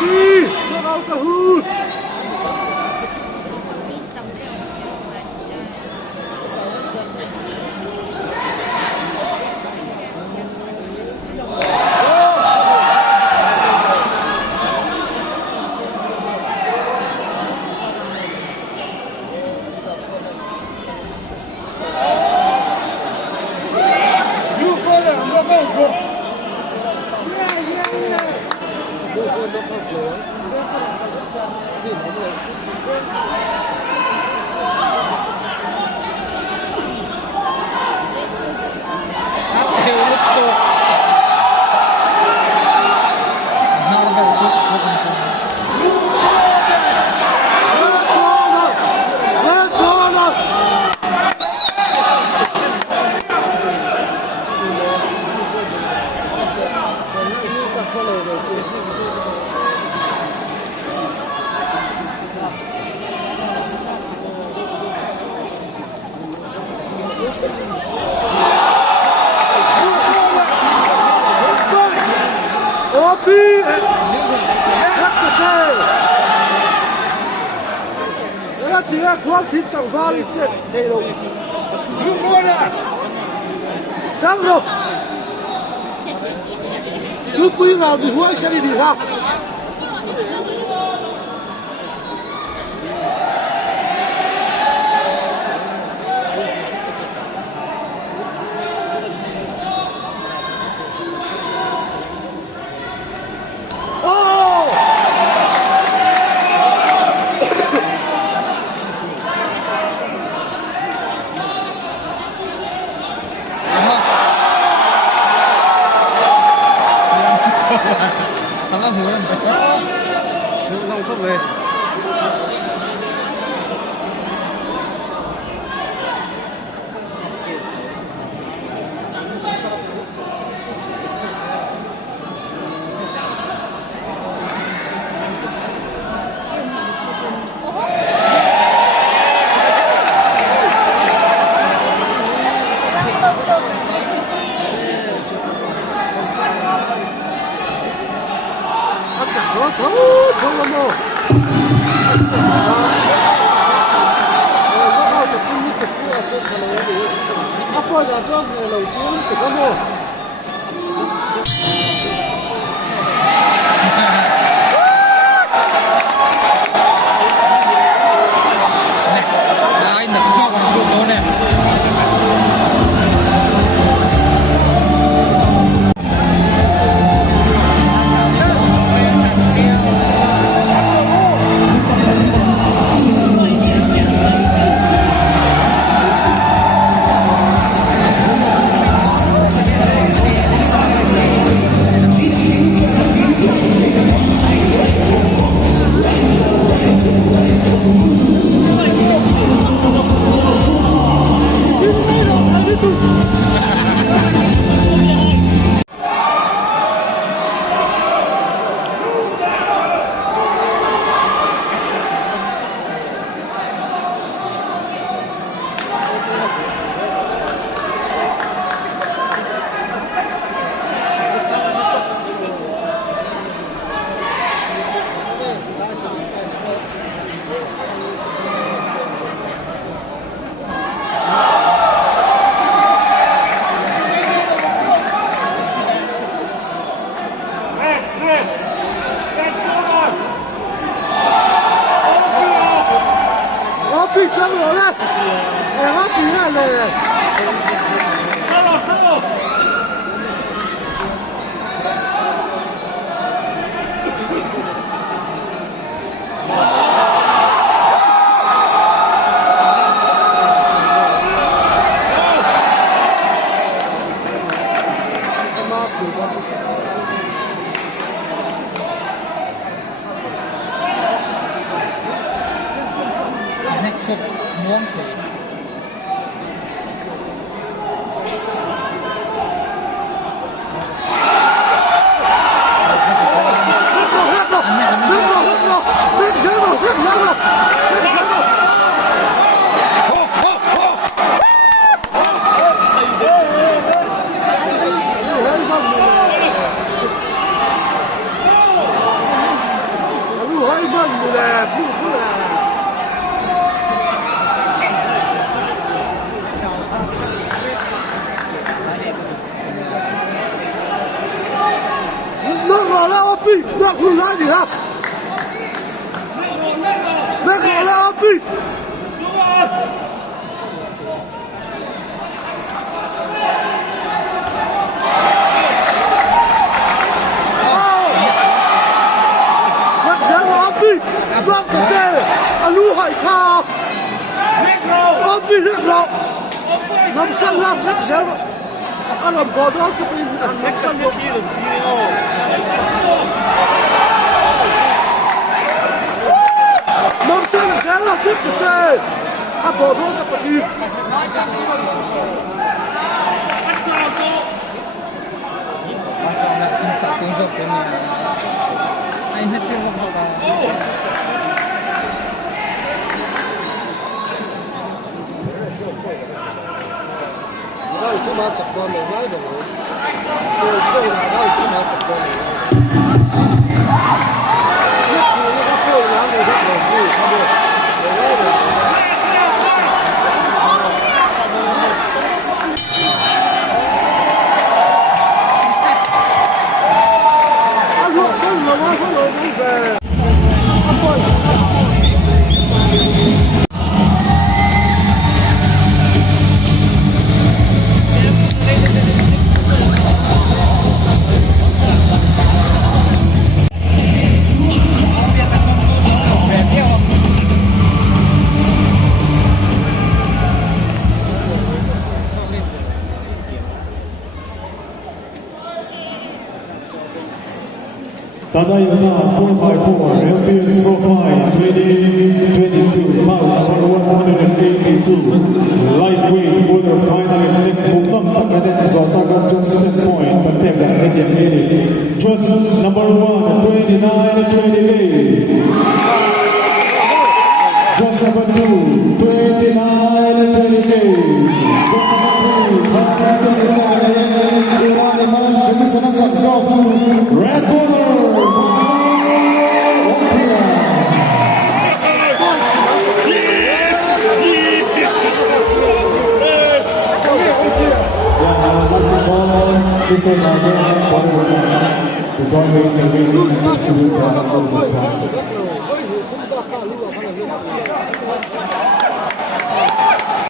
đi nó đâu cả hư Hãy subscribe cho kênh Ghiền Mì Gõ để không bỏ lỡ những video hấp dẫn không về không làm đâu apa là cho người lầu chiến từ các mô này anh được cho con số đó này 不来。那好了，我比那困难你啊！那好了，我比。Vâng, cái chê, lũ hỏi khao ôm đi nước lộ nằm sân làm nước xéo rồi ăn làm có đó chụp in nằm sân lộ nằm sân xéo làm nước cái chê ăn bỏ đó chụp in 진짜 공석 때문에 아니 햇빛 먹다가 나이 그만 잡고 나이 도 또 이거 나이 그만 잡고 내가 또 나는 거 갖고 하고 Tadayana 4x4, LPS Profile 2022, mile number 182, lightweight quarterfinal in Bukang Cadenza, Taga Johnston Point, Pantega, 1880. Judge number 1, 29-28. Judge number 2, 29-28. Judge number 3, 27. Unanimous decision and success to Red Corner. This is my game, to join me in the meeting and distribute the prize.